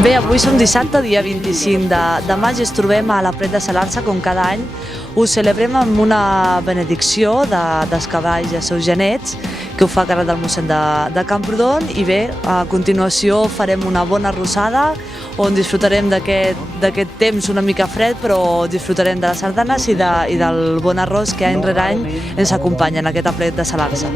Bé, avui som dissabte, dia 25 de maig, i ens trobem a la Pret de Salarsa, com cada any. Ho celebrem amb una benedicció dels cavalls i els seus genets, que ho fa a càrrec del mossèn de Camprodon, i bé, a continuació farem una bona arrossada, on disfrutarem d'aquest temps una mica fred, però disfrutarem de les sardanes i del bon arròs que any rere any ens acompanya en aquesta Pret de Salarsa.